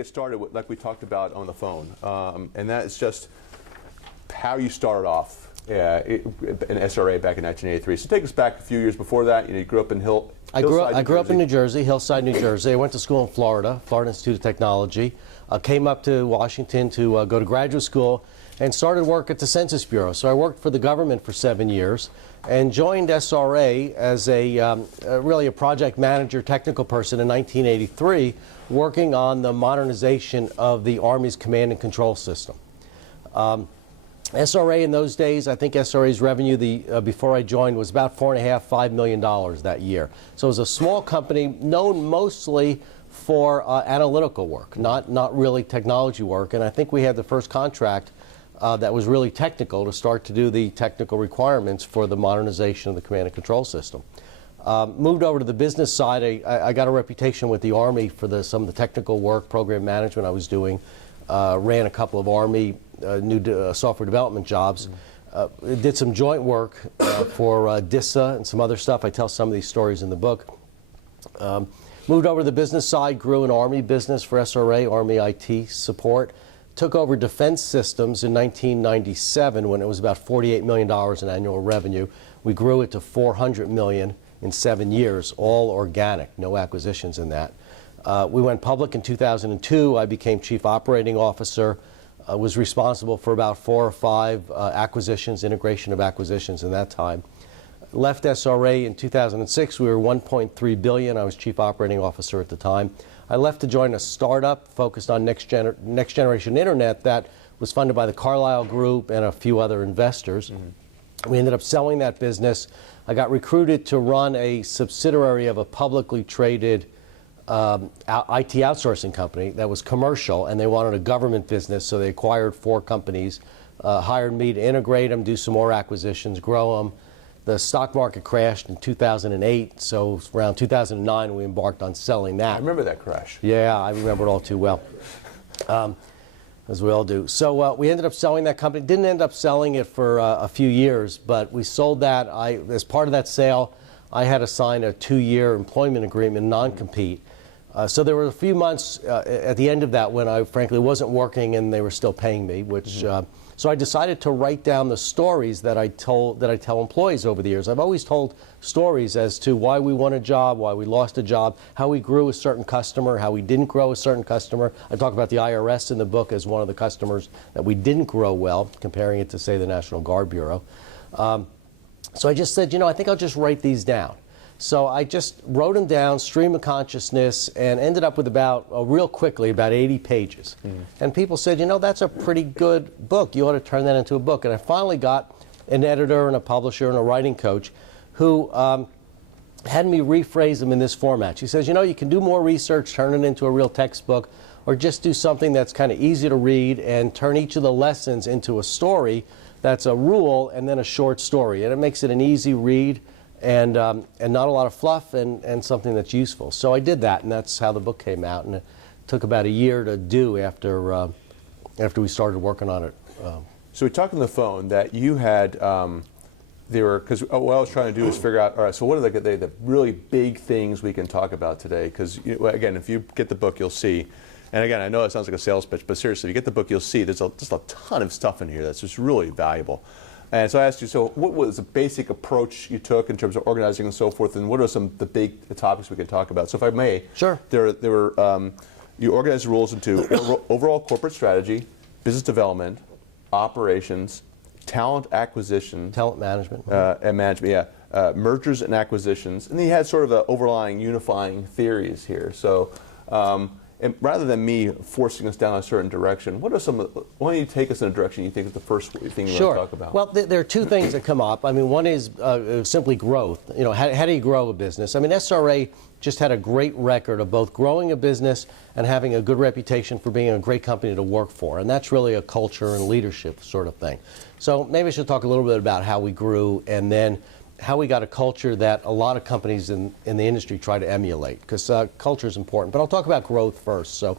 get started, like we talked about on the phone, and that is just how you started off in SRA back in 1983. So take us back a few years before that. You grew up in I grew up in New Jersey, Hillside, New Jersey. I went to school in Florida Institute of Technology. Came up to Washington to go to graduate school and started work at the Census Bureau. So I worked for the government for 7 years and joined SRA as really a project manager, technical person in 1983, working on the modernization of the Army's command and control system. SRA in those days, I think SRA's revenue before I joined was about $4.5–5 million that year. So it was a small company known mostly for analytical work, not really technology work. And I think we had the first contract that was really technical to start to do the technical requirements for the modernization of the command and control system. Moved over to the business side. I got a reputation with the Army for some of the technical work, program management I was doing. Ran a couple of Army new software development jobs. Did some joint work for DISA and some other stuff. I tell some of these stories in the book. Moved over to the business side, grew an Army business for SRA, Army IT support. Took over Defense Systems in 1997 when it was about $48 million in annual revenue. We grew it to $400 million in 7 years, all organic, no acquisitions in that. We went public in 2002. I became Chief Operating Officer. Was responsible for about 4 or 5 acquisitions, integration of acquisitions in that time. Left SRA in 2006. We were $1.3 billion. I was Chief Operating Officer at the time. I left to join a startup focused on next generation internet that was funded by the Carlyle Group and a few other investors. We ended up selling that business. I got recruited to run a subsidiary of a publicly traded IT outsourcing company that was commercial, and they wanted a government business, so they acquired 4 companies, hired me to integrate them, do some more acquisitions, grow them. The stock market crashed in 2008, so around 2009 we embarked on selling that. I remember that crash. Yeah, I remember it all too well, as we all do. So we ended up selling that company. Didn't end up selling it for a few years, but we sold that. As part of that sale, I had to sign a 2-year employment agreement, non-compete. So there were a few months at the end of that when I frankly wasn't working and they were still paying me, which so I decided to write down the stories that I tell employees over the years. I've always told stories as to why we won a job, why we lost a job, how we grew a certain customer, how we didn't grow a certain customer. I talk about the IRS in the book as one of the customers that we didn't grow well, comparing it to, say, the National Guard Bureau. So I just said, I think I'll just write these down. So I just wrote them down, stream of consciousness, and ended up with real quickly, about 80 pages. And people said, that's a pretty good book. You ought to turn that into a book. And I finally got an editor and a publisher and a writing coach who had me rephrase them in this format. She says, you can do more research, turn it into a real textbook, or just do something that's kind of easy to read and turn each of the lessons into a story that's a rule and then a short story. And it makes it an easy read. And not a lot of fluff and something that's useful. So I did that, and that's how the book came out. And it took about a year to do after we started working on it. So we talked on the phone that you had, because what I was trying to do is figure out, all right, so what are the really big things we can talk about today? Because, again, if you get the book, you'll see. And again, I know it sounds like a sales pitch, but seriously, if you get the book, you'll see there's just a ton of stuff in here that's just really valuable. And so I asked you, so what was the basic approach you took in terms of organizing and so forth, and what are some of the big topics we can talk about? So if I may, sure. You organized the rules into overall corporate strategy, business development, operations, talent acquisition. Talent management. And management, yeah. Mergers and acquisitions. And then you had sort of the overlying unifying theories here. So and rather than me forcing us down a certain direction, why don't you take us in a direction you think is the first thing you want to talk about? Well, there are 2 things that come up. I mean, one is simply growth. How do you grow a business? I mean, SRA just had a great record of both growing a business and having a good reputation for being a great company to work for. And that's really a culture and leadership sort of thing. So maybe I should talk a little bit about how we grew and then how we got a culture that a lot of companies in the industry try to emulate, because culture is important. But I'll talk about growth first. So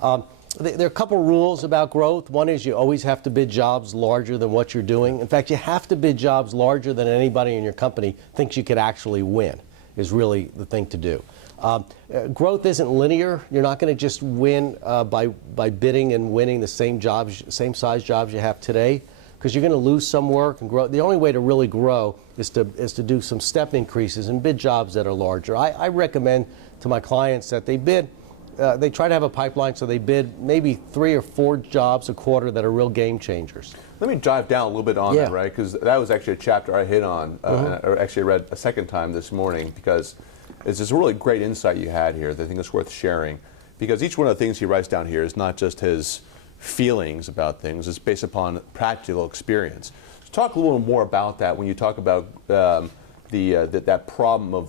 there are a couple rules about growth. One is you always have to bid jobs larger than what you're doing. In fact, you have to bid jobs larger than anybody in your company thinks you could actually win, is really the thing to do. Growth isn't linear. You're not going to just win by bidding and winning the same size jobs you have today, because you're going to lose some work and grow. The only way to really grow is to do some step increases and bid jobs that are larger. I recommend to my clients that they bid. They try to have a pipeline, so they bid maybe 3 or 4 jobs a quarter that are real game changers. Let me dive down a little bit on that, right? Because that was actually a chapter I hit on, and I actually read a second time this morning, because it's just a really great insight you had here that I think is worth sharing. Because each one of the things he writes down here is not just his feelings about things, it's based upon practical experience. So talk a little more about that when you talk about that problem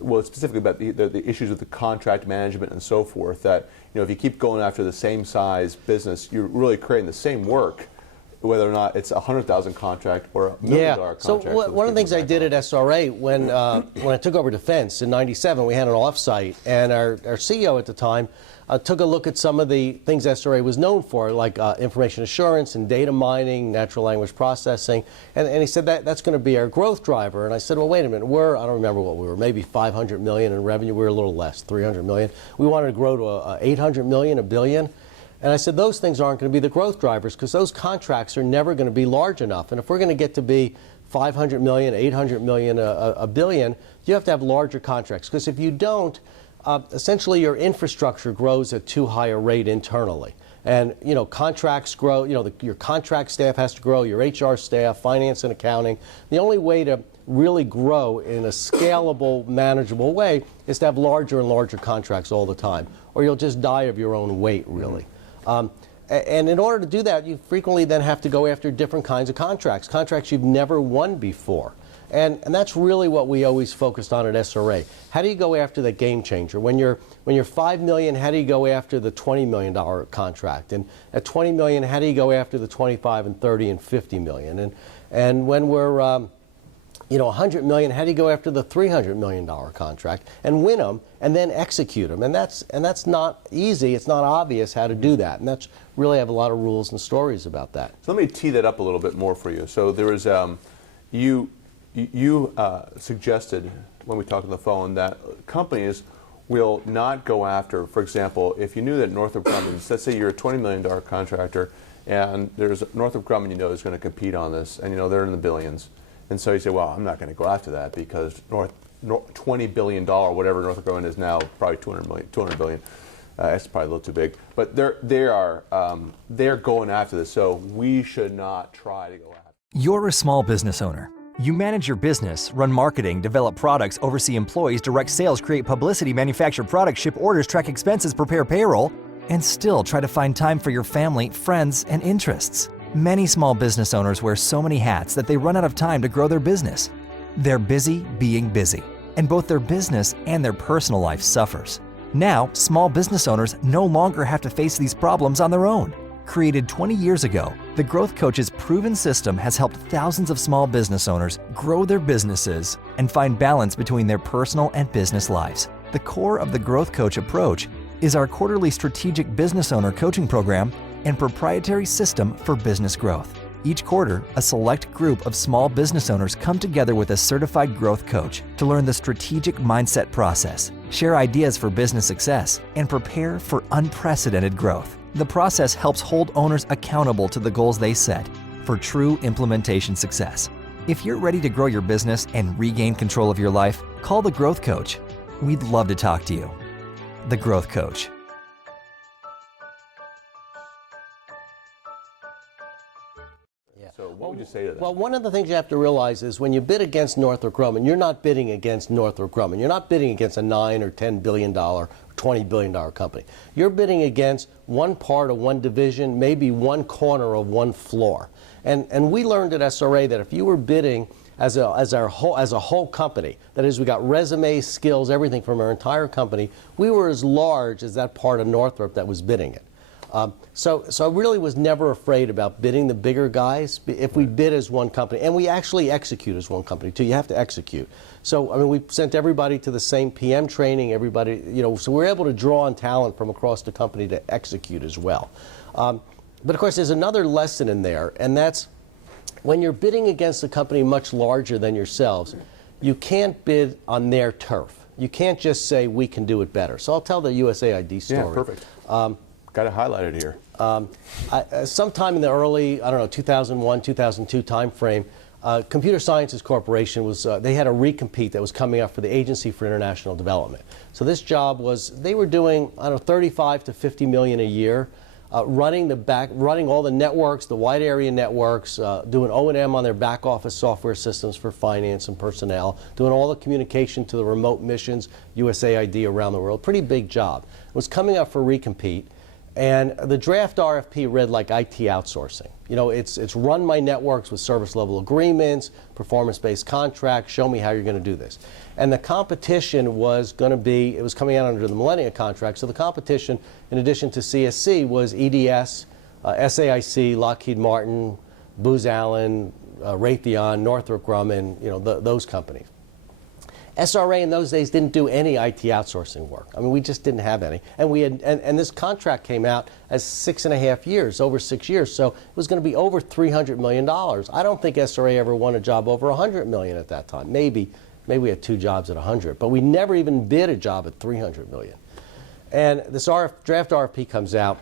well, specifically about the issues with the contract management and so forth, that if you keep going after the same size business, you're really creating the same work, whether or not it's a $100,000 contract or $1 million contract. So one of the things I did at SRA when I took over defense in '97, we had an offsite, and our CEO at the time took a look at some of the things SRA was known for, like information assurance and data mining, natural language processing, and he said that's going to be our growth driver. And I said, well, wait a minute, I don't remember what we were, maybe 500 million in revenue. We were a little less, 300 million. We wanted to grow to 800 million, a billion. And I said, those things aren't going to be the growth drivers, because those contracts are never going to be large enough. And if we're going to get to be 500 million, 800 million, a billion, you have to have larger contracts. Because if you don't, essentially your infrastructure grows at too high a rate internally. And contracts grow, your contract staff has to grow, your HR staff, finance and accounting. The only way to really grow in a scalable, manageable way is to have larger and larger contracts all the time, or you'll just die of your own weight, really. And in order to do that, you frequently then have to go after different kinds of contracts you've never won before. And that's really what we always focused on at SRA. How do you go after the game changer? When you're $5 million, how do you go after the $20 million contract? And at $20 million, how do you go after the 25 and 30 and 50 million? And when we're $100 million, how do you go after the $300 million contract and win them and then execute them? And that's not easy. It's not obvious how to do that. And that's really have a lot of rules and stories about that. So let me tee that up a little bit more for you. So there was you suggested when we talked on the phone that companies will not go after, for example, if you knew that Northrop Grumman, let's say you're a $20 million contractor, and there's Northrop Grumman is going to compete on this, and they're in the billions. And so you say, well, I'm not going to go after that because $20 billion, whatever Northrop Grumman is now, probably $200 billion. That's probably a little too big. But they're going after this, so we should not try to go after it. You're a small business owner. You manage your business, run marketing, develop products, oversee employees, direct sales, create publicity, manufacture products, ship orders, track expenses, prepare payroll, and still try to find time for your family, friends, and interests. Many small business owners wear so many hats that they run out of time to grow their business. They're busy being busy, and both their business and their personal life suffers. Now, small business owners no longer have to face these problems on their own. Created 20 years ago, the Growth Coach's proven system has helped thousands of small business owners grow their businesses and find balance between their personal and business lives. The core of the Growth Coach approach is our quarterly strategic business owner coaching program and proprietary system for business growth. Each quarter, a select group of small business owners come together with a certified growth coach to learn the strategic mindset process, share ideas for business success, and prepare for unprecedented growth. The process helps hold owners accountable to the goals they set for true implementation success. If you're ready to grow your business and regain control of your life, call the Growth Coach. We'd love to talk to you. The Growth Coach. So what would you say to that? Well, one of the things you have to realize is when you bid against Northrop Grumman, you're not bidding against Northrop Grumman. You're not bidding against a $9 or $10 billion, $20 billion company. You're bidding against one part of one division, maybe one corner of one floor. And we learned at SRA that if you were bidding as a whole company, that is, we got resumes, skills, everything from our entire company, we were as large as that part of Northrop that was bidding it. So I really was never afraid about bidding the bigger guys if we bid as one company. And we actually execute as one company, too. You have to execute. So, I mean, we sent everybody to the same PM training, everybody, so we're able to draw on talent from across the company to execute as well. But, of course, there's another lesson in there, and that's when you're bidding against a company much larger than yourselves, you can't bid on their turf. You can't just say we can do it better. So I'll tell the USAID story. Yeah, perfect. Got it highlighted here. Sometime in the early, 2001, 2002 timeframe, Computer Sciences Corporation they had a recompete that was coming up for the Agency for International Development. So this job was, they were doing, 35 to 50 million a year, running all the networks, the wide area networks, doing O&M on their back office software systems for finance and personnel, doing all the communication to the remote missions, USAID around the world. Pretty big job. It was coming up for recompete. And the draft RFP read like IT outsourcing. It's run my networks with service level agreements, performance-based contracts, show me how you're going to do this. And the competition was going to be, it was coming out under the Millennium contract, so the competition, in addition to CSC, was EDS, SAIC, Lockheed Martin, Booz Allen, Raytheon, Northrop Grumman, those companies. SRA in those days didn't do any IT outsourcing work. I mean, we just didn't have any. And and this contract came out as 6.5 years, over 6 years. So it was going to be over $300 million. I don't think SRA ever won a job over $100 million at that time. Maybe we had 2 jobs at 100, but we never even bid a job at $300 million. And this draft RFP comes out,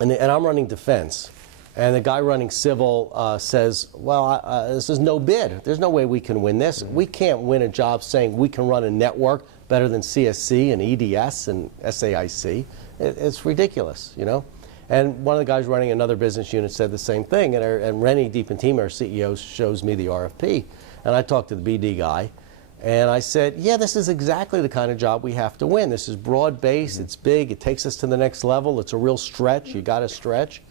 and I'm running defense. And the guy running civil says, well, this is no bid. There's no way we can win this. We can't win a job saying we can run a network better than CSC and EDS and SAIC. It's ridiculous, And one of the guys running another business unit said the same thing. And Rennie DiPantima, our CEO, shows me the RFP. And I talked to the BD guy. And I said, yeah, this is exactly the kind of job we have to win. This is broad-based. It's big. It takes us to the next level. It's a real stretch. You got to stretch.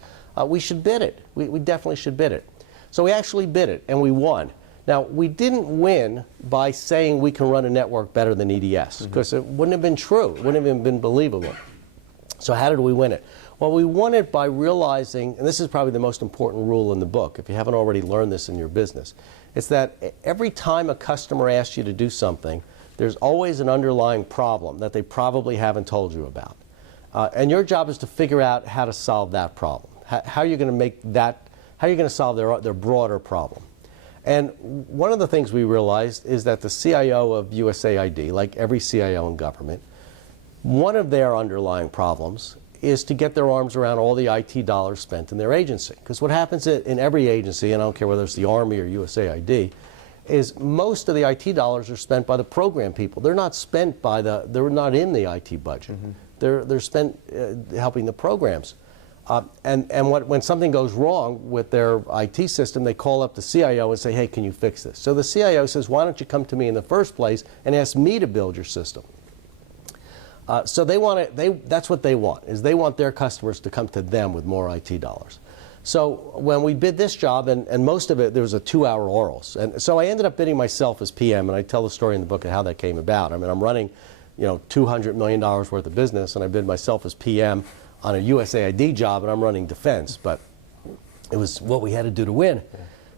We should bid it. We definitely should bid it. So we actually bid it, and we won. Now, we didn't win by saying we can run a network better than EDS, because it wouldn't have been true. It wouldn't have even been believable. So how did we win it? Well, we won it by realizing, and this is probably the most important rule in the book, if you haven't already learned this in your business, it's that every time a customer asks you to do something, there's always an underlying problem that they probably haven't told you about. And your job is to figure out how to solve that problem. How are you going to solve their broader problem? And one of the things we realized is that the CIO of USAID, like every CIO in government, one of their underlying problems is to get their arms around all the IT dollars spent in their agency. Because what happens in every agency, and I don't care whether it's the Army or USAID, is most of the IT dollars are spent by the program people. They're not spent they're not in the IT budget. They're spent helping the programs. When something goes wrong with their IT system, they call up the CIO and say, hey, can you fix this? So the CIO says, why don't you come to me in the first place and ask me to build your system? So that's what they want, is they want their customers to come to them with more IT dollars. So when we bid this job, and most of it, there was a 2-hour orals. And so I ended up bidding myself as PM, and I tell the story in the book of how that came about. I mean, I'm running, $200 million worth of business, and I bid myself as PM on a USAID job, and I'm running defense, but it was what we had to do to win.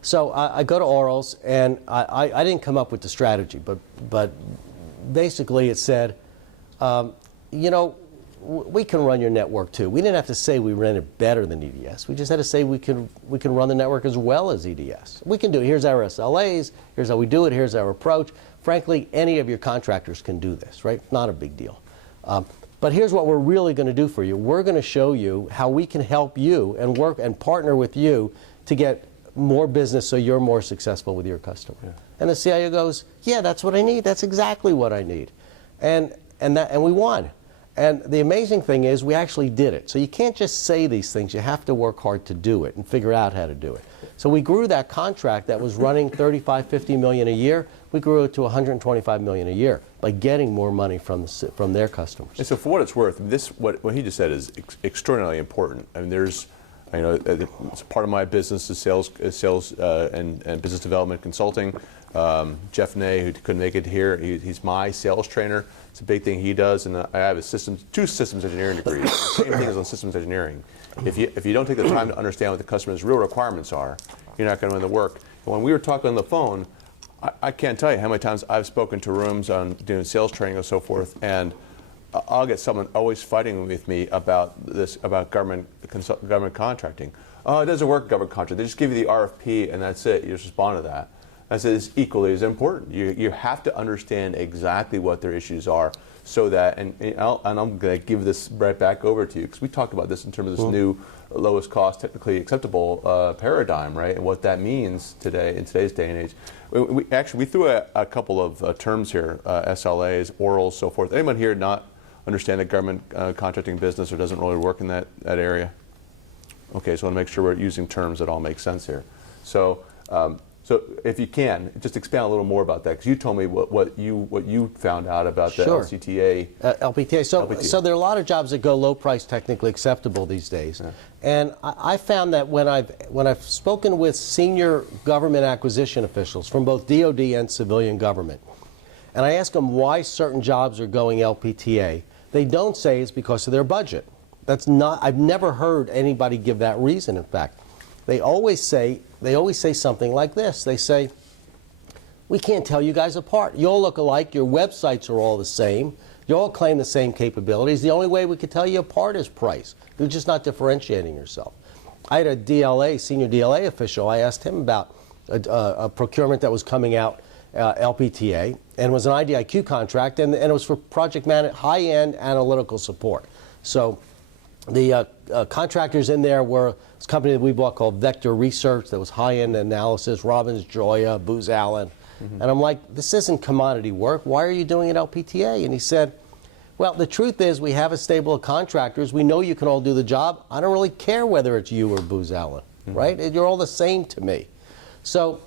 So I go to orals, and I didn't come up with the strategy, but basically it said, we can run your network too. We didn't have to say we ran it better than EDS. We just had to say we can run the network as well as EDS. We can do it. Here's our SLAs. Here's how we do it. Here's our approach. Frankly, any of your contractors can do this, right? Not a big deal. But here's what we're really going to do for you. We're going to show you how we can help you and work and partner with you to get more business so you're more successful with your customer. Yeah. And the CIO goes, yeah, that's what I need. That's exactly what I need. And we won. And the amazing thing is we actually did it. So you can't just say these things. You have to work hard to do it and figure out how to do it. So we grew that contract that was running 35, 50 million a year. We grew it to 125 million a year by getting more money from their customers. And so for what it's worth, what he just said is extraordinarily important. I mean, it's part of my business is sales and business development consulting. Jeff Ney, who couldn't make it here, he's my sales trainer. It's a big thing he does, and I have two systems engineering degrees. The same thing is on systems engineering. If you don't take the time to understand what the customer's real requirements are, you're not going to win the work. And when we were talking on the phone, I can't tell you how many times I've spoken to rooms on doing sales training and so forth, and I'll get someone always fighting with me about government contracting. Oh, it doesn't work, government contract. They just give you the RFP and that's it. You just respond to that. I said it's equally as important. You have to understand exactly what their issues are, so that, and I'm going to give this right back over to you, because we talked about this in terms of this new lowest cost, technically acceptable paradigm, right? And what that means today, in today's day and age. We threw a couple of terms here, SLAs, orals, so forth. Anyone here not understand the government contracting business or doesn't really work in that area? Okay, so I want to make sure we're using terms that all make sense here. So if you can, just expand a little more about that, because you told me what you found out about the LCTA. LPTA. So there are a lot of jobs that go low price, technically acceptable these days. Yeah. And I found that when I've spoken with senior government acquisition officials from both DoD and civilian government, and I ask them why certain jobs are going LPTA, they don't say it's because of their budget. That's not. I've never heard anybody give that reason. In fact, they always say something like this. They say, we can't tell you guys apart. You all look alike. Your websites are all the same. You all claim the same capabilities. The only way we could tell you apart is price. You're just not differentiating yourself. I had a DLA, senior DLA official. I asked him about a procurement that was coming out, LPTA, and it was an IDIQ contract, and it was for project high-end analytical support. So the contractors in there were this company that we bought called Vector Research that was high-end analysis, Robbins, Joya, Booz Allen. And I'm like, this isn't commodity work. Why are you doing it LPTA? And he said, well, the truth is we have a stable of contractors. We know you can all do the job. I don't really care whether it's you or Booz Allen, right? You're all the same to me. So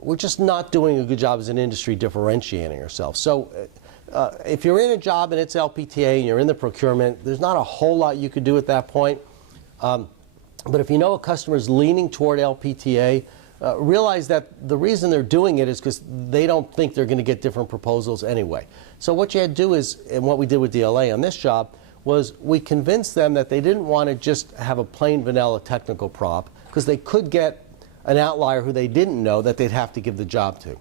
we're just not doing a good job as an industry differentiating ourselves. So if you're in a job and it's LPTA and you're in the procurement, there's not a whole lot you could do at that point. But if you know a customer is leaning toward LPTA, realize that the reason they're doing it is because they don't think they're going to get different proposals anyway. So what you had to do is, and what we did with DLA on this job, was we convinced them that they didn't want to just have a plain vanilla technical prop, because they could get an outlier who they didn't know that they'd have to give the job to.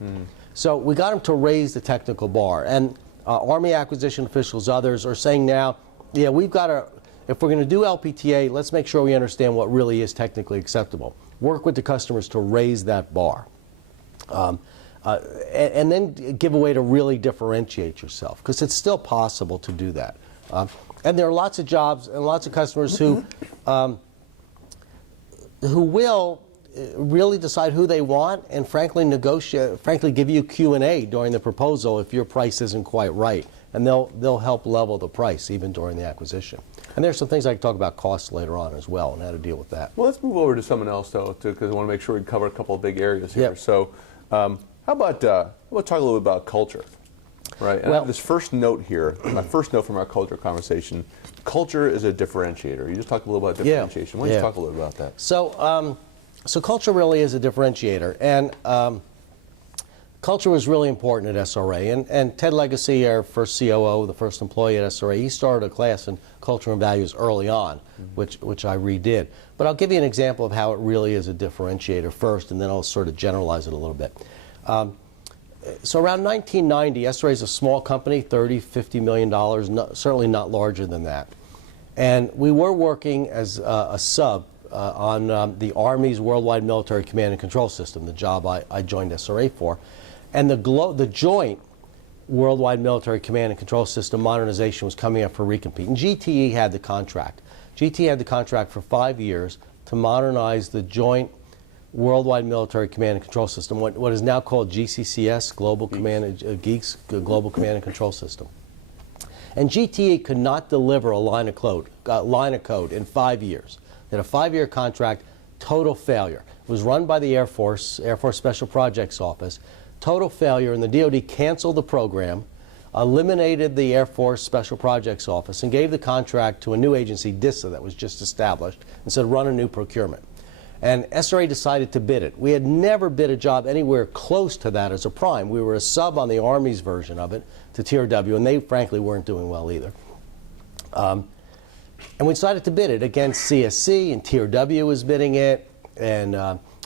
So we got them to raise the technical bar. And Army acquisition officials, others, are saying now, yeah, we've got to, if we're going to do LPTA, let's make sure we understand what really is technically acceptable. Work with the customers to raise that bar. And then give a way to really differentiate yourself, because it's still possible to do that. And there are lots of jobs and lots of customers who will really decide who they want and frankly negotiate, frankly give you Q&A during the proposal if your price isn't quite right. And they'll help level the price even during the acquisition. And there's some things I can talk about costs later on as well and how to deal with that. Well, let's move over to someone else, though, because I want to make sure we cover a couple of big areas here. Yep. So how about talk a little bit about culture, right? And well, this first note here, my first note from our culture conversation, culture is a differentiator. You just talked a little about differentiation. Why don't you talk a little about that? So culture really is a differentiator. And culture was really important at SRA, and Ted Legacy, our first COO, the first employee at SRA, he started a class in culture and values early on, which I redid. But I'll give you an example of how it really is a differentiator first, and then I'll sort of generalize it a little bit. So around 1990, SRA is a small company, $30, $50 million, certainly not larger than that. And we were working as a sub on the Army's Worldwide Military Command and Control System, the job I joined SRA for. And the joint Worldwide Military Command and Control System modernization was coming up for recompete. And GTE had the contract. GTE had the contract for 5 years to modernize the joint Worldwide Military Command and Control System, what is now called GCCS, Global Command and Control System. And GTE could not deliver a line of code in 5 years. They had a 5-year contract, total failure. It was run by the Air Force Special Projects Office. Total failure, and the DoD canceled the program, eliminated the Air Force Special Projects Office, and gave the contract to a new agency, DISA, that was just established, and said, run a new procurement. And SRA decided to bid it. We had never bid a job anywhere close to that as a prime. We were a sub on the Army's version of it to TRW, and they frankly weren't doing well either. And we decided to bid it against CSC, and TRW was bidding it, and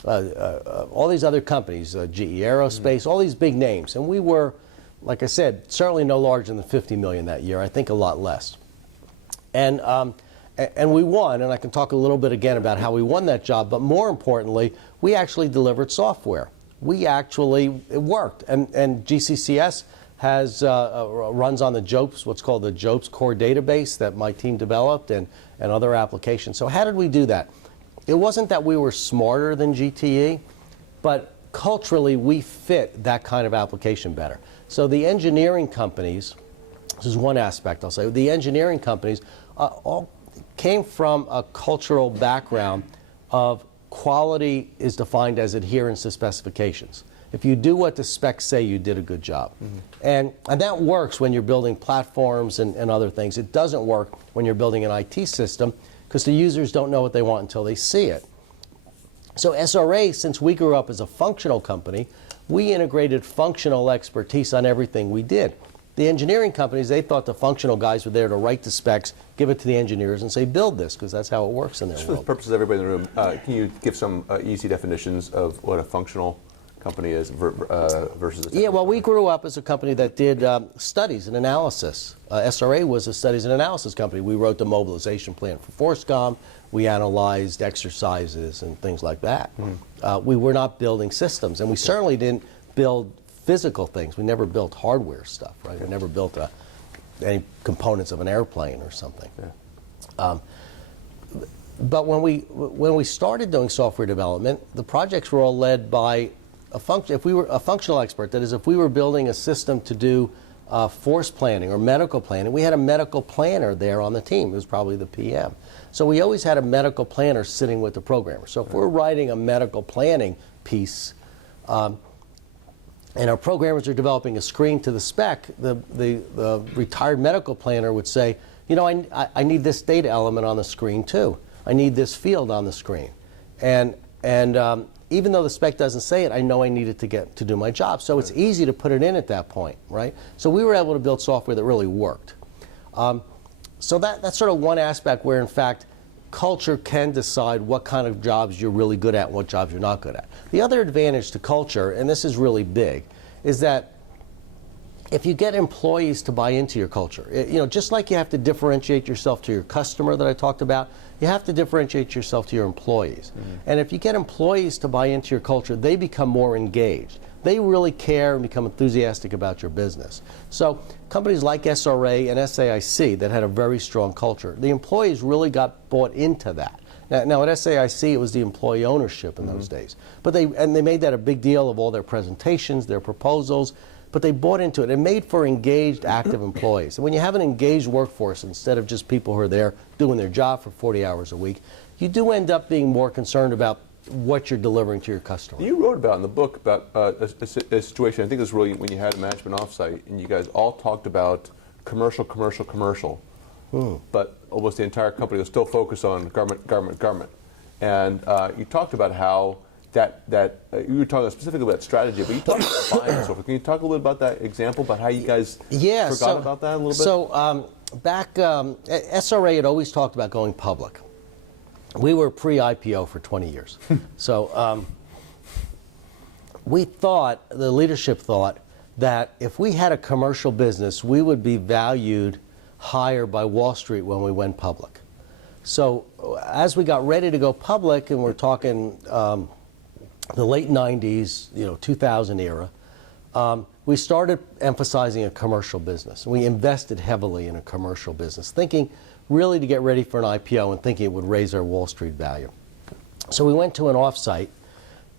all these other companies, GE Aerospace, all these big names. And we were, like I said, certainly no larger than $50 million that year, I think a lot less. And we won, and I can talk a little bit again about how we won that job, but more importantly, we actually delivered software. we actually, it worked. And GCCS has runs on the JOPS, what's called the JOPS core database that my team developed, and other applications. So how did we do that? It wasn't that we were smarter than GTE, but culturally we fit that kind of application better. So the engineering companies, this is one aspect I'll say, the engineering companies all came from a cultural background of quality is defined as adherence to specifications. If you do what the specs say, you did a good job. And that works when you're building platforms and other things. It doesn't work when you're building an IT system because the users don't know what they want until they see it. So SRA, since we grew up as a functional company, we integrated functional expertise on everything we did. The engineering companies, they thought the functional guys were there to write the specs, give it to the engineers, and say, build this, because that's how it works in their Just world. for the purposes of everybody in the room, can you give some easy definitions of what a functional company is versus a Yeah, well, we grew up as a company that did studies and analysis. SRA was a studies and analysis company. We wrote the mobilization plan for FORSCOM. We analyzed exercises and things like that. We were not building systems, and we certainly didn't build physical things. We never built hardware stuff, right? We never built any components of an airplane or something. But when we started doing software development, the projects were all led by if we were a functional expert, that is, if we were building a system to do force planning or medical planning, we had a medical planner there on the team. It was probably the PM. So we always had a medical planner sitting with the programmer. So if we're writing a medical planning piece, and our programmers are developing a screen to the spec, the retired medical planner would say, you know, I need this data element on the screen too. I need this field on the screen. And even though the spec doesn't say it, I know I need it to do my job. So it's easy to put it in at that point, right? So we were able to build software that really worked. So that's sort of one aspect where, in fact, culture can decide what kind of jobs you're really good at and what jobs you're not good at. The other advantage to culture, and this is really big, is that if you get employees to buy into your culture, just like you have to differentiate yourself to your customer that I talked about, you have to differentiate yourself to your employees. And if you get employees to buy into your culture, they become more engaged. They really care and become enthusiastic about your business. So companies like SRA and SAIC that had a very strong culture, the employees really got bought into that. Now at SAIC, it was the employee ownership in those days. But they made that a big deal of all their presentations, their proposals, but they bought into it. It made for engaged, active employees. And when you have an engaged workforce, instead of just people who are there doing their job for 40 hours a week, you do end up being more concerned about what you're delivering to your customer. You wrote about in the book about a situation, I think it was really when you had a management offsite, and you guys all talked about commercial. But almost the entire company was still focused on garment. And you talked about how you were talking specifically about strategy, but you talked about buying and so forth. Can you talk a little bit about that example, about how you guys forgot about that a little bit? So back, SRA had always talked about going public. We were pre-IPO for 20 years. So the leadership thought that if we had a commercial business, we would be valued higher by Wall Street when we went public. So as we got ready to go public, and we're talking the late 90s, 2000 era, we started emphasizing a commercial business. We invested heavily in a commercial business, thinking really to get ready for an IPO and thinking it would raise our Wall Street value. So we went to an offsite,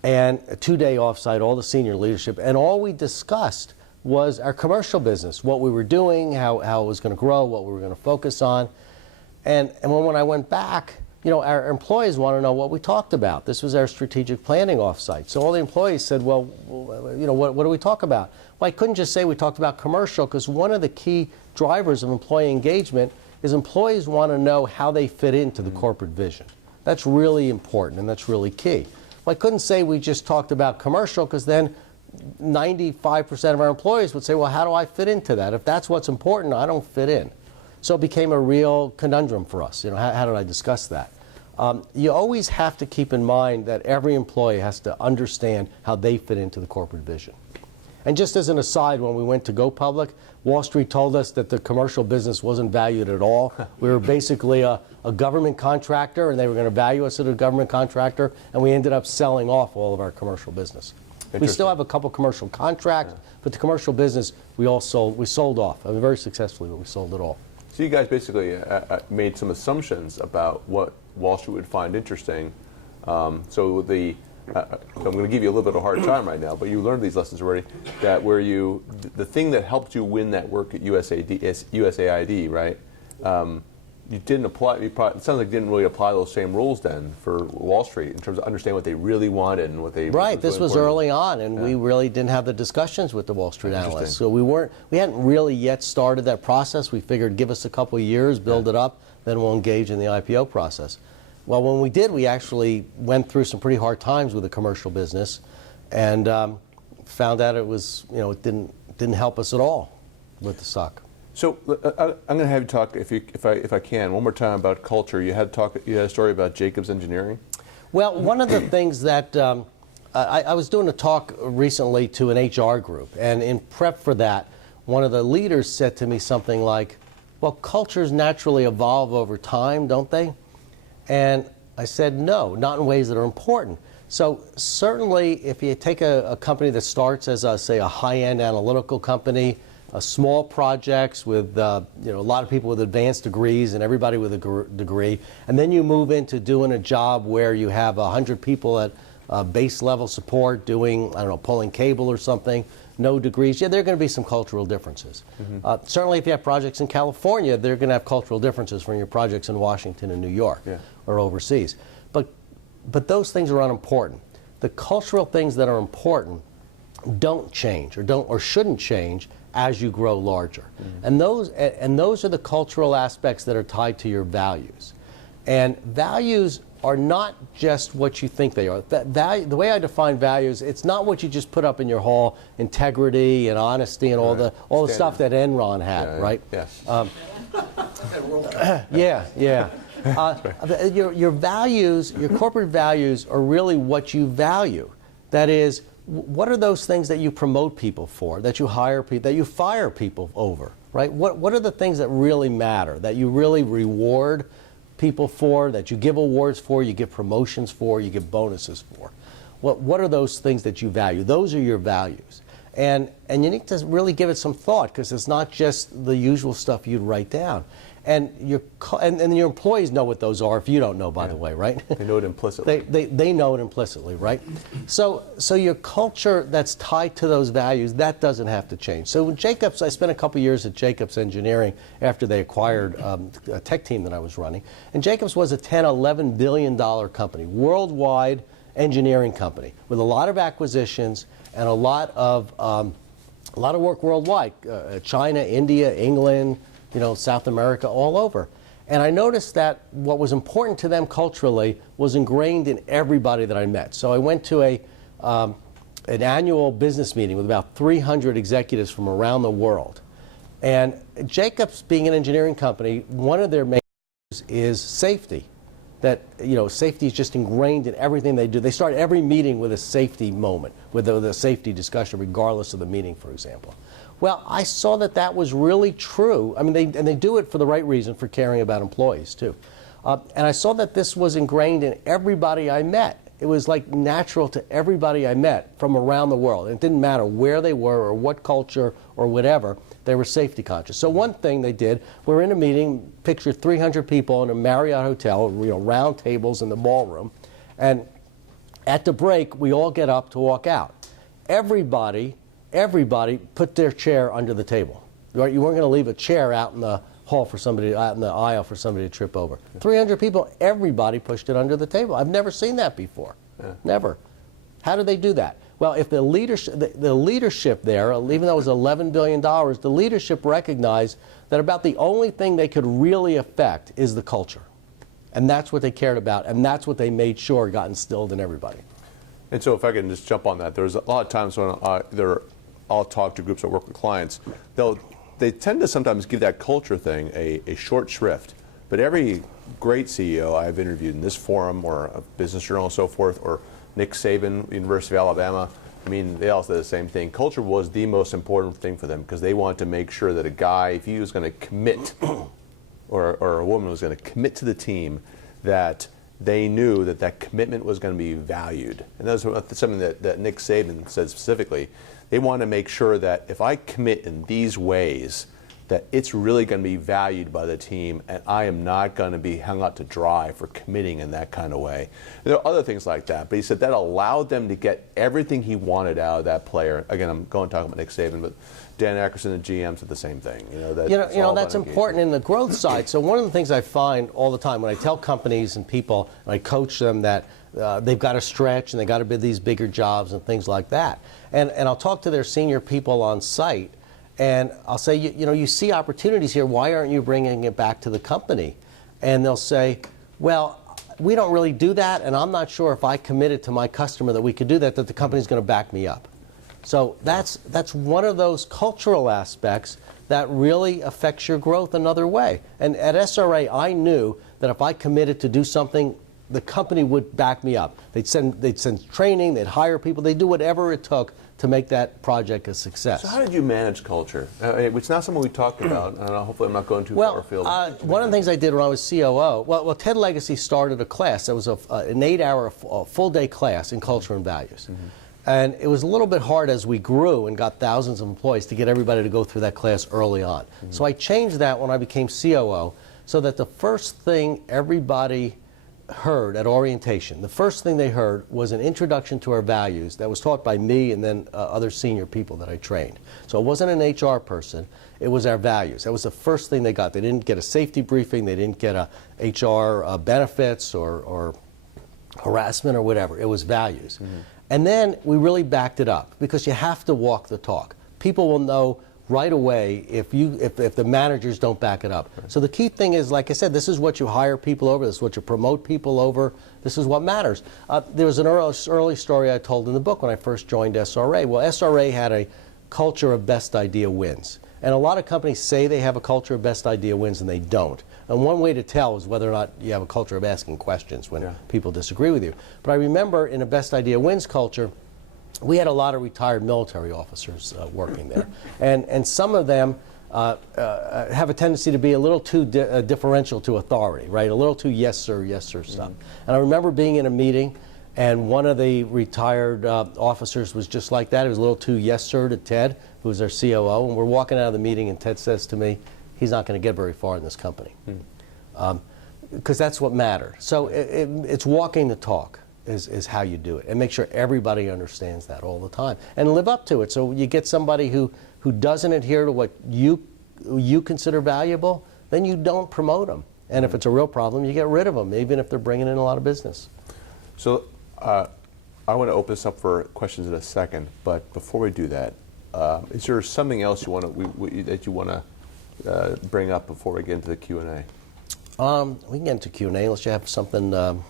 and a 2-day offsite, all the senior leadership, and all we discussed was our commercial business, what we were doing, how it was going to grow, what we were going to focus on. And when I went back, our employees want to know what we talked about. This was our strategic planning offsite. So all the employees said, well, what do we talk about? Well, I couldn't just say we talked about commercial, because one of the key drivers of employee engagement is employees want to know how they fit into the corporate vision. That's really important, and that's really key. Well, I couldn't say we just talked about commercial, because then 95% of our employees would say, well, how do I fit into that? If that's what's important, I don't fit in. So it became a real conundrum for us. How did I discuss that? You always have to keep in mind that every employee has to understand how they fit into the corporate vision. And just as an aside, when we went to go public, Wall Street told us that the commercial business wasn't valued at all. We were basically a government contractor, and they were going to value us as a government contractor, and we ended up selling off all of our commercial business. We still have a couple commercial contracts, but the commercial business we sold off. I mean, very successfully, but we sold it all. So you guys basically made some assumptions about what Wall Street would find interesting. I'm going to give you a little bit of a hard time right now, but you learned these lessons already. That the thing that helped you win that work at USAID, right? You didn't apply. It sounds like you didn't really apply those same rules then for Wall Street in terms of understanding what they really wanted and what they. Right. This was early on, and we really didn't have the discussions with the Wall Street analysts. So we hadn't really yet started that process. We figured give us a couple of years, build it up, then we'll engage in the IPO process. Well, when we did, we actually went through some pretty hard times with the commercial business, and found out it was, it didn't help us at all with the stock. So I'm going to have you talk, if I can, one more time about culture. You had a story about Jacobs Engineering. Well, one of the things that I was doing a talk recently to an HR group, and in prep for that, one of the leaders said to me something like, "Well, cultures naturally evolve over time, don't they?" And I said, "No, not in ways that are important." So certainly, if you take a company that starts as, say, a high-end analytical company, small projects with a lot of people with advanced degrees and everybody with a degree, and then you move into doing a job where you have 100 people at base level support doing, I don't know, pulling cable or something, no degrees, yeah, there are going to be some cultural differences. Certainly if you have projects in California, they're going to have cultural differences from your projects in Washington and New York or overseas. But those things are unimportant. The cultural things that are important don't change or shouldn't change as you grow larger. And those are the cultural aspects that are tied to your values. And values are not just what you think they are. The way I define values, it's not what you just put up in your hall, integrity and honesty and all the stuff that Enron had, right? Yes. Your values, your corporate values are really what you value. That is, what are those things that you promote people for, that you hire people, that you fire people over, right? What are the things that really matter, that you really reward people for, that you give awards for, you give promotions for, you give bonuses for? What are those things that you value? Those are your values. And you need to really give it some thought, because it's not just the usual stuff you'd write down. And your employees know what those are if you don't know, by the way, right? They know it implicitly. They know it implicitly, right? So your culture that's tied to those values, that doesn't have to change. So when Jacobs, I spent a couple years at Jacobs Engineering after they acquired a TechTeam that I was running. And Jacobs was a $11 billion company, worldwide engineering company, with a lot of acquisitions and a lot of work worldwide, China, India, England, South America, all over. And I noticed that what was important to them culturally was ingrained in everybody that I met. So I went to an annual business meeting with about 300 executives from around the world. And Jacobs, being an engineering company, one of their main issues is safety. That, safety is just ingrained in everything they do. They start every meeting with a safety moment, with a safety discussion, regardless of the meeting, for example. Well, I saw that was really true. I mean, they do it for the right reason, for caring about employees, too. And I saw that this was ingrained in everybody I met. It was like natural to everybody I met from around the world. It didn't matter where they were or what culture or whatever, they were safety conscious. So one thing they did, we're in a meeting, picture 300 people in a Marriott hotel, round tables in the ballroom, and at the break, we all get up to walk out. Everybody put their chair under the table. Right? You weren't going to leave a chair out in the hall for somebody, out in the aisle for somebody to trip over. 300 people, everybody pushed it under the table. I've never seen that before. Never. How did they do that? Well, if the leadership there, even though it was $11 billion, the leadership recognized that about the only thing they could really affect is the culture. And that's what they cared about, and that's what they made sure got instilled in everybody. And so if I can just jump on that, there's a lot of times when I'll talk to groups that work with clients, they tend to sometimes give that culture thing a short shrift. But every great CEO I've interviewed in this forum or a business journal and so forth, or Nick Saban, University of Alabama, I mean, they all said the same thing. Culture was the most important thing for them because they wanted to make sure that a guy, if he was going to commit, or a woman was going to commit to the team, that they knew that that commitment was going to be valued. And that's something that Nick Saban said specifically. They want to make sure that if I commit in these ways, that it's really going to be valued by the team, and I am not going to be hung out to dry for committing in that kind of way. There are other things like that, but he said that allowed them to get everything he wanted out of that player. Again, I'm going to talk about Nick Saban, but Dan Eckerson, the GM, said the same thing. That's important in the growth side. So one of the things I find all the time when I tell companies and people, and I coach them that they've got to stretch and they've got to bid these bigger jobs and things like that. And I'll talk to their senior people on site, and I'll say, you see opportunities here. Why aren't you bringing it back to the company? And they'll say, well, we don't really do that, and I'm not sure if I committed to my customer that we could do that the company's going to back me up. So that's one of those cultural aspects that really affects your growth another way. And at SRA, I knew that if I committed to do something, the company would back me up. They'd send training, they'd hire people, they'd do whatever it took to make that project a success. So how did you manage culture? It's not something we talked about, and hopefully I'm not going too far afield. One of the things I did when I was COO, Ted Legacy started a class that was an 8-hour, full-day class in culture and values. Mm-hmm. And it was a little bit hard as we grew and got thousands of employees to get everybody to go through that class early on. Mm-hmm. So I changed that when I became COO so that the first thing everybody heard at orientation, the first thing they heard was an introduction to our values that was taught by me and then other senior people that I trained. So it wasn't an HR person, it was our values. That was the first thing they got. They didn't get a safety briefing, they didn't get a HR benefits or harassment or whatever. It was values. Mm-hmm. And then we really backed it up because you have to walk the talk. People will know right away if the managers don't back it up. Right. So the key thing is, like I said, this is what you hire people over, this is what you promote people over, this is what matters. There was an early story I told in the book when I first joined SRA. Well, SRA had a culture of best idea wins. And a lot of companies say they have a culture of best idea wins and they don't. And one way to tell is whether or not you have a culture of asking questions when people disagree with you. But I remember in a best idea wins culture, we had a lot of retired military officers working there. And some of them have a tendency to be a little too differential to authority, right? A little too yes sir stuff. And I remember being in a meeting and one of the retired officers was just like that. He was a little too yes sir to Ted, who was our COO. And we're walking out of the meeting and Ted says to me, he's not going to get very far in this company. Because that's what mattered. So it's walking the talk is how you do it. And make sure everybody understands that all the time. And live up to it. So you get somebody who doesn't adhere to what you consider valuable, then you don't promote them. And if it's a real problem, you get rid of them, even if they're bringing in a lot of business. So I want to open this up for questions in a second. But before we do that, is there something else you want to bring up before we get into the Q&A? We can get into Q&A unless you have something.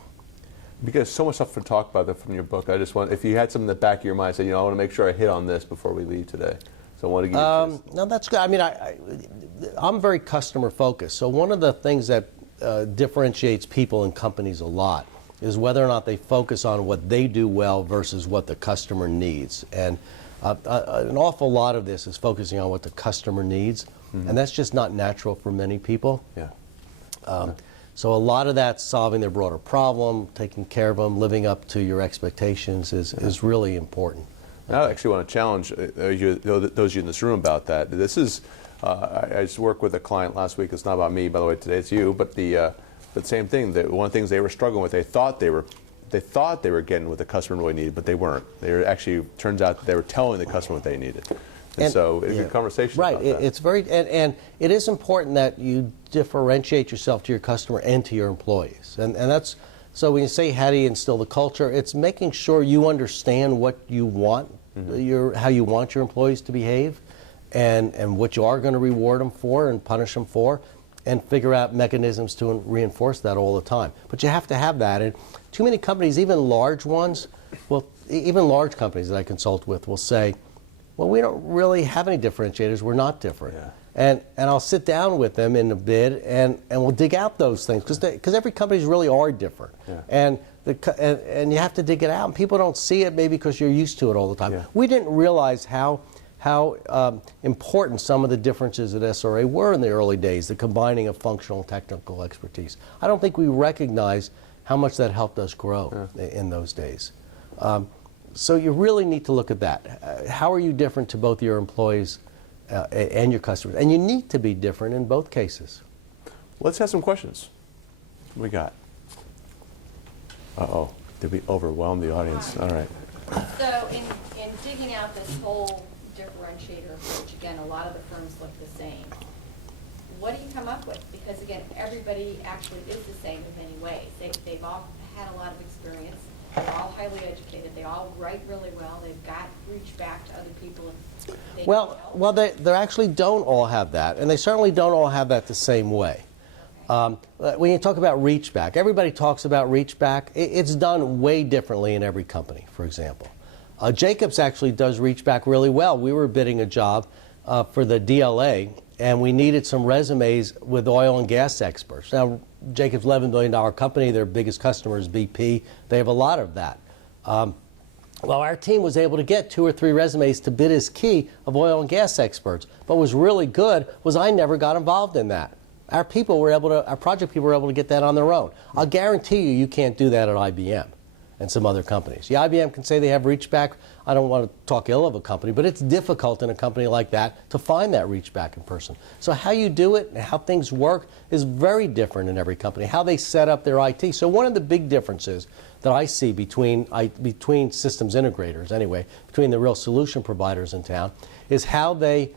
Because so much stuff to talk about from your book. I just want, if you had something in the back of your mind, say, I want to make sure I hit on this before we leave today. So I want to give you a chance. No, that's good. I mean, I'm very customer focused. So one of the things that differentiates people and companies a lot is whether or not they focus on what they do well versus what the customer needs. And an awful lot of this is focusing on what the customer needs. And that's just not natural for many people. So a lot of that solving their broader problem, taking care of them, living up to your expectations is really important. I actually want to challenge those of you in this room about that. This is, I just worked with a client last week. It's not about me, by the way. Today it's you. But the same thing. One of the things they were struggling with, they thought they were getting what the customer really needed, but they weren't. They were actually, turns out that they were telling the customer what they needed. And so it's a conversation about that. It's very, and it is important that you differentiate yourself to your customer and to your employees. And that's, so when you say how do you instill the culture, it's making sure you understand what you want, how you want your employees to behave, and what you are going to reward them for and punish them for, and figure out mechanisms to reinforce that all the time. But you have to have that. And too many companies, even large ones, even large companies that I consult with will say, well, we don't really have any differentiators. We're not different. And I'll sit down with them in the bid and we'll dig out those things because every companies really are different. And you have to dig it out. And people don't see it maybe because you're used to it all the time. We didn't realize how important some of the differences at SRA were in the early days, the combining of functional and technical expertise. I don't think we recognized how much that helped us grow in those days. So you really need to look at that. How are you different to both your employees and your customers? And you need to be different in both cases. Let's have some questions. What we got? Uh-oh, did we overwhelm the audience? All right. So in digging out this whole differentiator approach, again, a lot of the firms look the same. What do you come up with? Because again, everybody actually is the same in many ways. They've all had a lot of experience. They're all highly educated. They all write really well. They've got reach back to other people. If they Well, they actually don't all have that, and they certainly don't all have that the same way. When you talk about reach back, everybody talks about reach back. It's done way differently in every company, for example. Jacobs actually does reach back really well. We were bidding a job for the DLA, and we needed some resumes with oil and gas experts. Now, Jacobs' $11 billion company, their biggest customer is BP. They have a lot of that. Well, our team was able to get 2 or 3 resumes to bid as key of oil and gas experts. But what was really good was I never got involved in that. Our project people were able to get that on their own. I'll guarantee you can't do that at IBM and some other companies. Yeah, IBM can say they have reach back. I don't want to talk ill of a company, but it's difficult in a company like that to find that reach back in person. So how you do it and how things work is very different in every company, how they set up their IT. So one of the big differences that I see between systems integrators, anyway, between the real solution providers in town, is how they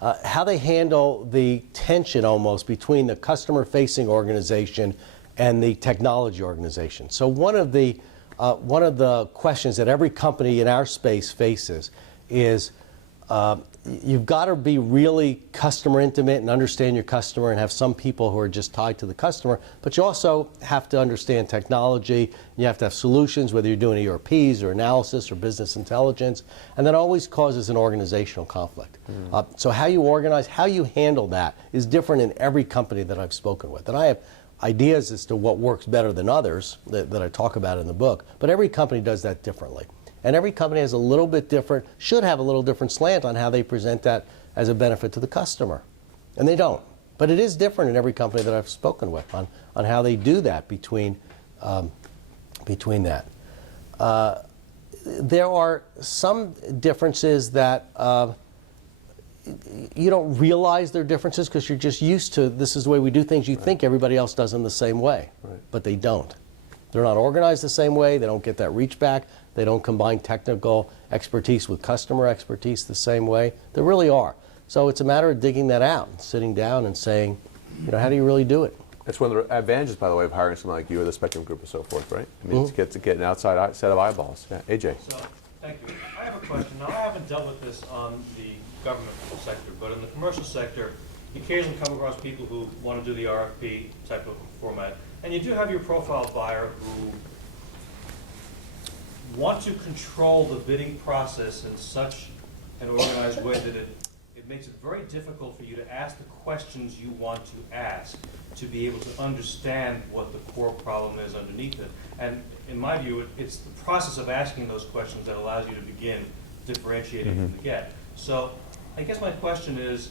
handle the tension almost between the customer-facing organization and the technology organization. So one of the questions that every company in our space faces is you've got to be really customer intimate and understand your customer and have some people who are just tied to the customer, but you also have to understand technology. You have to have solutions, whether you're doing ERPs or analysis or business intelligence, and that always causes an organizational conflict. So how you organize, how you handle that is different in every company that I've spoken with. And I have ideas as to what works better than others that I talk about in the book, but every company does that differently. And every company has a little bit different, should have a little different slant on how they present that as a benefit to the customer. And they don't. But it is different in every company that I've spoken with on how they do that between that. There are some differences that you don't realize they're differences because you're just used to this is the way we do things. You think everybody else does them the same way, but they don't. They're not organized the same way. They don't get that reach back. They don't combine technical expertise with customer expertise the same way. They really are. So it's a matter of digging that out and sitting down and saying, how do you really do it? That's one of the advantages, by the way, of hiring someone like you or the Spectrum Group and so forth, right? I mean, it's to get an outside set of eyeballs. Yeah, AJ. So, thank you. I have a question. Now, I haven't dealt with this on the government sector, but in the commercial sector, you occasionally come across people who want to do the RFP type of format. And you do have your profile buyer who want to control the bidding process in such an organized way that it makes it very difficult for you to ask the questions you want to ask to be able to understand what the core problem is underneath it. And in my view, it's the process of asking those questions that allows you to begin differentiating from the get. So I guess my question is,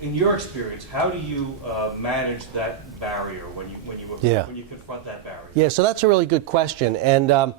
in your experience, how do you manage that barrier when you confront that barrier? Yeah, so that's a really good question, and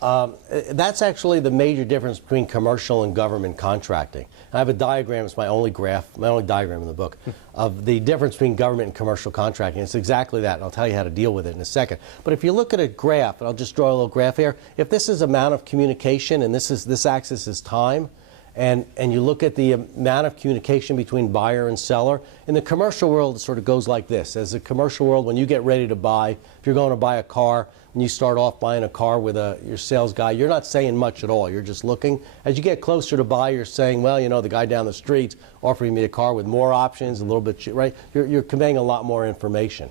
that's actually the major difference between commercial and government contracting. I have a diagram, it's my only diagram in the book, of the difference between government and commercial contracting. It's exactly that, and I'll tell you how to deal with it in a second. But if you look at a graph, and I'll just draw a little graph here, if this is amount of communication and this axis is time, and you look at the amount of communication between buyer and seller. In the commercial world, it sort of goes like this. As a commercial world, when you get ready to buy, if you're going to buy a car, when you start off buying a car with your sales guy, you're not saying much at all. You're just looking. As you get closer to buy, you're saying, well, the guy down the street's offering me a car with more options, a little bit, right? You're conveying a lot more information.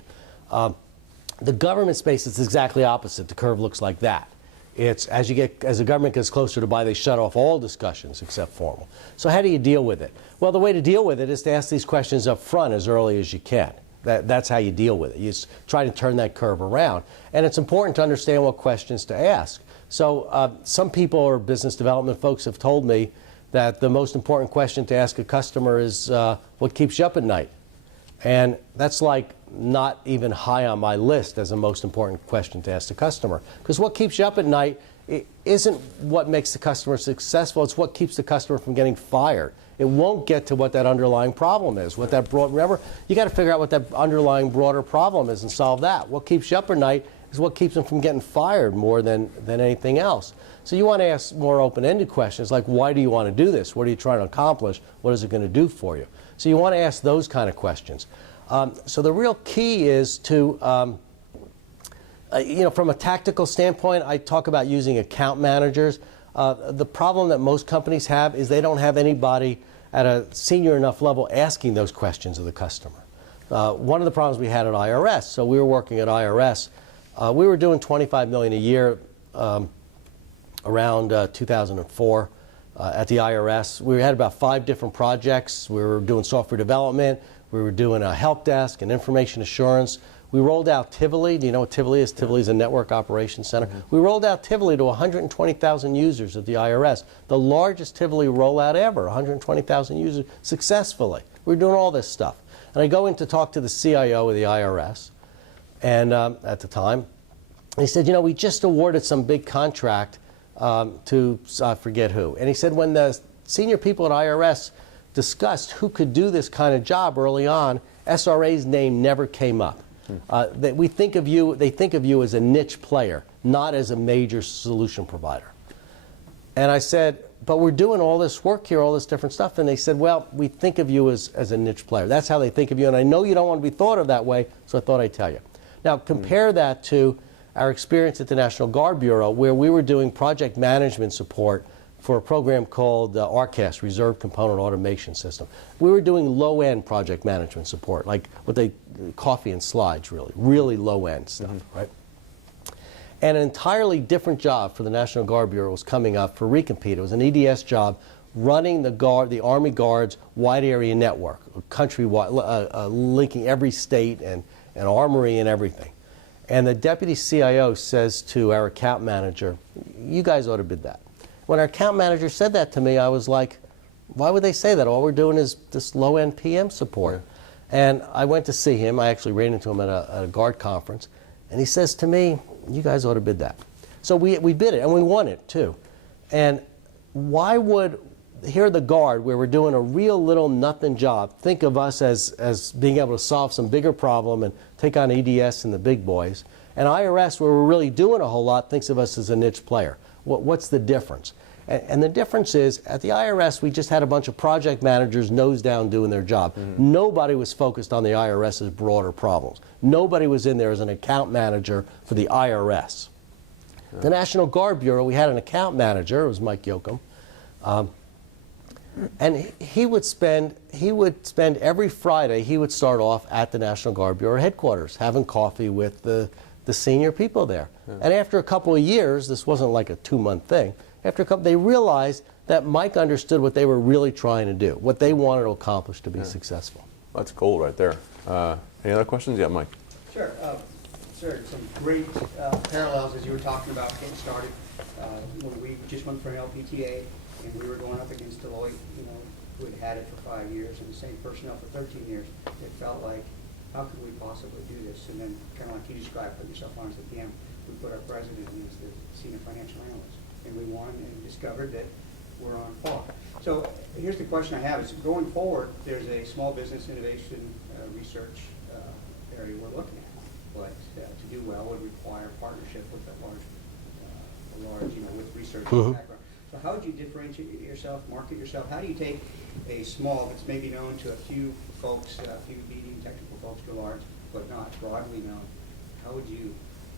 The government space is exactly opposite. The curve looks like that. It's as the government gets closer to buy, they shut off all discussions except formal. So how do you deal with it? Well, the way to deal with it is to ask these questions up front as early as you can. That's how you deal with it. You just try to turn that curve around. And it's important to understand what questions to ask. So some people or business development folks have told me that the most important question to ask a customer is what keeps you up at night? And that's like not even high on my list as the most important question to ask the customer. Because what keeps you up at night isn't what makes the customer successful, it's what keeps the customer from getting fired. It won't get to what that underlying problem is. Remember, you got to figure out what that underlying broader problem is and solve that. What keeps you up at night is what keeps them from getting fired more than anything else. So you want to ask more open-ended questions like, why do you want to do this? What are you trying to accomplish? What is it going to do for you? So you want to ask those kind of questions. So the real key is to, from a tactical standpoint, I talk about using account managers. The problem that most companies have is they don't have anybody at a senior enough level asking those questions of the customer. One of the problems we had at IRS, so we were working at IRS, we were doing $25 million a year around 2004 at the IRS. We had about 5 different projects. We were doing software development. We were doing a help desk and information assurance. We rolled out Tivoli. Do you know what Tivoli is? Tivoli is a network operations center. We rolled out Tivoli to 120,000 users at the IRS. The largest Tivoli rollout ever, 120,000 users successfully. We were doing all this stuff. And I go in to talk to the CIO of the IRS, and at the time, and he said, we just awarded some big contract to, I forget who. And he said, when the senior people at IRS discussed who could do this kind of job early on, SRA's name never came up. They think of you as a niche player, not as a major solution provider. And I said, but we're doing all this work here, all this different stuff. And they said, well, we think of you as a niche player. That's how they think of you. And I know you don't want to be thought of that way, so I thought I'd tell you. Now, compare that to our experience at the National Guard Bureau, where we were doing project management support for a program called RCAS, Reserve Component Automation System. We were doing low-end project management support, like coffee and slides, really low-end stuff, right? And an entirely different job for the National Guard Bureau was coming up for recompete. It was an EDS job running the Army Guard's wide area network, countrywide, linking every state and armory and everything. And the deputy CIO says to our account manager, you guys ought to bid that. When our account manager said that to me, I was like, why would they say that? All we're doing is this low-end PM support. And I went to see him. I actually ran into him at a Guard conference. And he says to me, you guys ought to bid that. So we bid it, and we won it, too. And why would, here the Guard, where we're doing a real little nothing job, think of us as being able to solve some bigger problem and take on EDS and the big boys. And IRS, where we're really doing a whole lot, thinks of us as a niche player. What's the difference? And the difference is, at the IRS, we just had a bunch of project managers nose down doing their job. Nobody was focused on the IRS's broader problems. Nobody was in there as an account manager for the IRS. The National Guard Bureau, we had an account manager, it was Mike Yoakum, and he would spend every Friday, he would start off at the National Guard Bureau headquarters, having coffee with the senior people there. And after a couple of years, this wasn't like a 2-month thing, after a couple, they realized that Mike understood what they were really trying to do, what they wanted to accomplish to be successful. That's gold right there. Any other questions? Yeah, Mike. Sure. Sir, some great parallels as you were talking about getting started. When we just went for an LPTA and we were going up against Deloitte, who had had it for 5 years and the same personnel for 13 years, it felt like, how could we possibly do this? And then, kind of like you described, put yourself on as the PM, we put our president in as the senior financial analyst. And we won and discovered that we're on par. So here's the question I have is, going forward, there's a small business innovation research area we're looking at. But to do well would require partnership with a large, with research background. So how would you differentiate yourself, market yourself? How do you take a small, that's maybe known to a few folks, a few leading technical folks to large, but not broadly known? How would you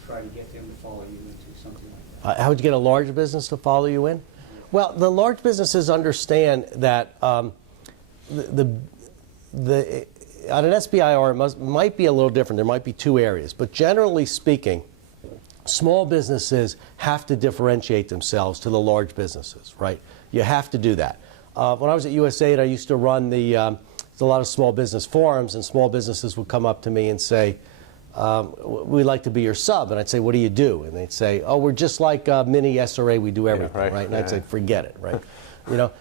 try to get them to follow you into something like that? How would you get a large business to follow you in? Well, the large businesses understand that on an SBIR, it might be a little different. There might be 2 areas. But generally speaking, small businesses have to differentiate themselves to the large businesses, right? You have to do that. When I was at USAID, I used to run a lot of small business forums, and small businesses would come up to me and say, we'd like to be your sub. And I'd say, what do you do? And they'd say, oh, we're just like mini SRA, we do everything, right? And I'd say, forget it, right?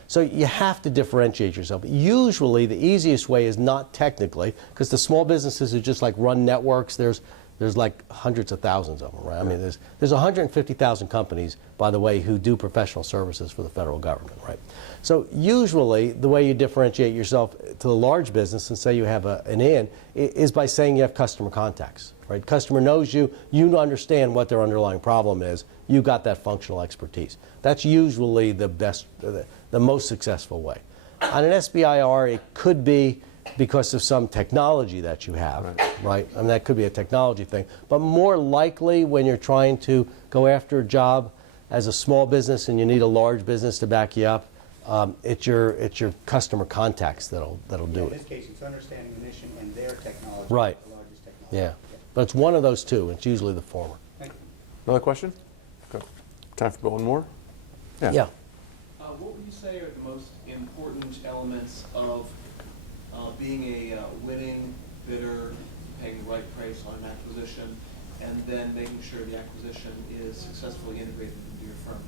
So you have to differentiate yourself. Usually the easiest way is not technically, because the small businesses are just like run networks. There's like hundreds of thousands of them, right? I mean, there's 150,000 companies, by the way, who do professional services for the federal government, right? So usually the way you differentiate yourself to the large business and say you have an in is by saying you have customer contacts, right? Customer knows you, you understand what their underlying problem is, you got that functional expertise. That's usually the best, the most successful way. On an SBIR, it could be because of some technology that you have, right? I mean, that could be a technology thing. But more likely when you're trying to go after a job as a small business and you need a large business to back you up, it's your customer contacts that'll do it. In this case, it's understanding the mission and their technology. Right. The largest technology. Yeah. But it's one of those two. It's usually the former. Thank you. Another question? Okay. Time for one more? Yeah. What would you say are the most important elements of being a winning bidder, paying the right price on an acquisition, and then making sure the acquisition is successfully integrated into your firm?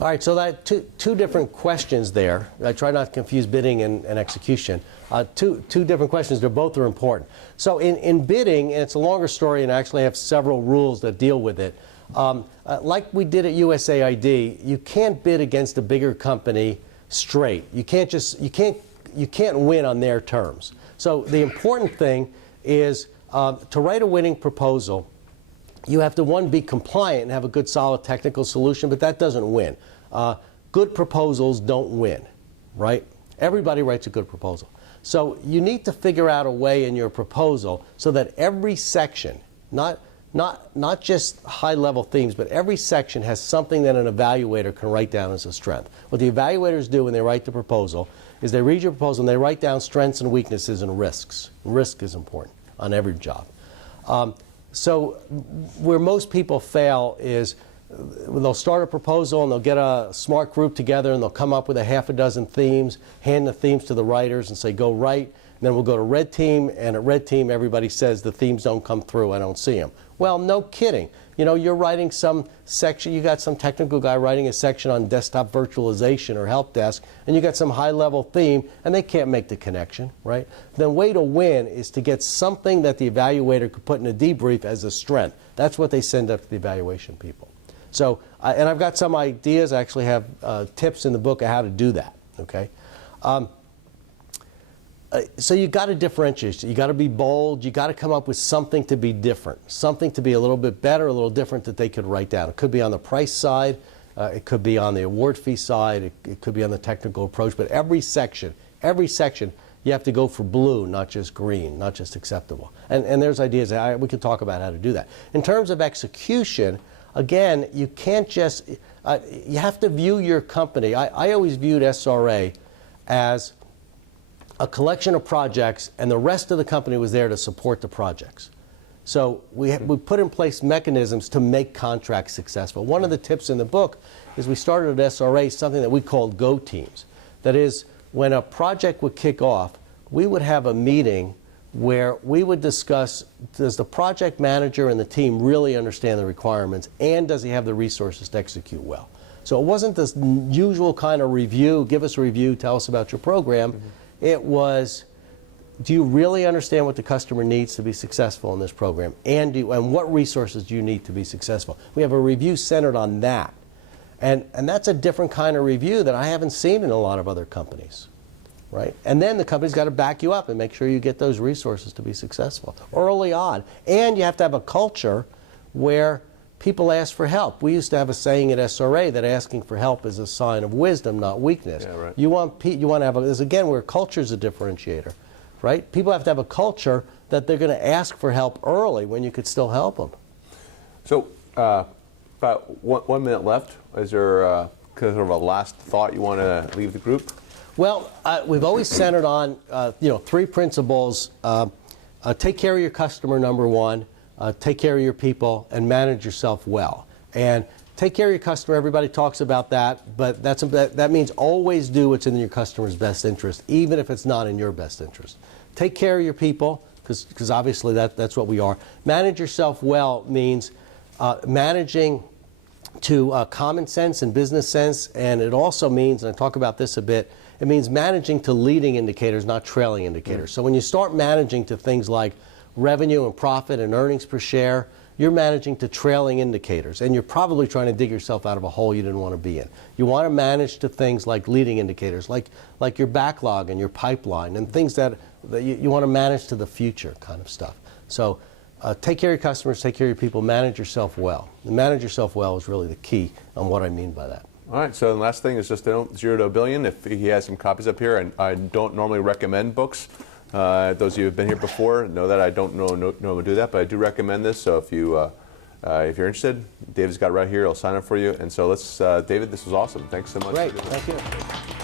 All right, so that two different questions there. I try not to confuse bidding and execution. Two different questions. They're both are important. So in bidding, and it's a longer story, and I actually have several rules that deal with it. Like we did at USAID, you can't bid against a bigger company straight. You can't win on their terms. So the important thing is to write a winning proposal. You have to, one, be compliant and have a good, solid technical solution, but that doesn't win. Good proposals don't win, right? Everybody writes a good proposal. So you need to figure out a way in your proposal so that every section, not just high-level themes, but every section has something that an evaluator can write down as a strength. What the evaluators do when they write the proposal is they read your proposal and they write down strengths and weaknesses and risks. Risk is important on every job. So where most people fail is they'll start a proposal and they'll get a smart group together and they'll come up with a half a dozen themes, hand the themes to the writers and say, go write. And then we'll go to red team, and at red team everybody says the themes don't come through, I don't see them. Well, no kidding. You're writing some section, you got some technical guy writing a section on desktop virtualization or help desk, and you got some high-level theme, and they can't make the connection, right? The way to win is to get something that the evaluator could put in a debrief as a strength. That's what they send up to the evaluation people. So, and I've got some ideas. I actually have tips in the book of how to do that, okay? So you got to differentiate. You got to be bold. You got to come up with something to be different, something to be a little bit better, a little different that they could write down. It could be on the price side. It could be on the award fee side. It could be on the technical approach. But every section, you have to go for blue, not just green, not just acceptable. And there's ideas. We could talk about how to do that. In terms of execution, again, you can't just, you have to view your company. I always viewed SRA as a collection of projects, and the rest of the company was there to support the projects. So we put in place mechanisms to make contracts successful. One of the tips in the book is we started at SRA something that we called go teams. That is, when a project would kick off, we would have a meeting where we would discuss, does the project manager and the team really understand the requirements, and does he have the resources to execute well? So it wasn't this usual kind of review, give us a review, tell us about your program. It was, do you really understand what the customer needs to be successful in this program? And what resources do you need to be successful? We have a review centered on that. And that's a different kind of review that I haven't seen in a lot of other companies, right? And then the company's got to back you up and make sure you get those resources to be successful early on. And you have to have a culture where people ask for help. We used to have a saying at SRA that asking for help is a sign of wisdom, not weakness. Yeah, right. You want to have this again where culture is a differentiator, right? People have to have a culture that they're going to ask for help early when you could still help them. So about 1 minute left. Is there kind of a last thought you want to leave the group? Well, we've always centered on 3 principles. Take care of your customer, number one. Take care of your people and manage yourself well. And take care of your customer, everybody talks about that, but that means always do what's in your customer's best interest, even if it's not in your best interest. Take care of your people, because obviously that's what we are. Manage yourself well means managing to common sense and business sense, and it also means, and I talk about this a bit, it means managing to leading indicators, not trailing indicators. So when you start managing to things like revenue and profit and earnings per share, you're managing to trailing indicators, and you're probably trying to dig yourself out of a hole you didn't want to be in. You want to manage to things like leading indicators, like your backlog and your pipeline, and things that you want to manage to the future kind of stuff. So take care of your customers, take care of your people, manage yourself well. And manage yourself well is really the key on what I mean by that. All right, so the last thing is just 0 to a billion. If he has some copies up here, and I don't normally recommend books. Those of you who have been here before know that I don't normally do that, but I do recommend this. So if you're interested, David's got it right here. He'll sign up for you. And so let's, David, this was awesome. Thanks so much. Great, thank you.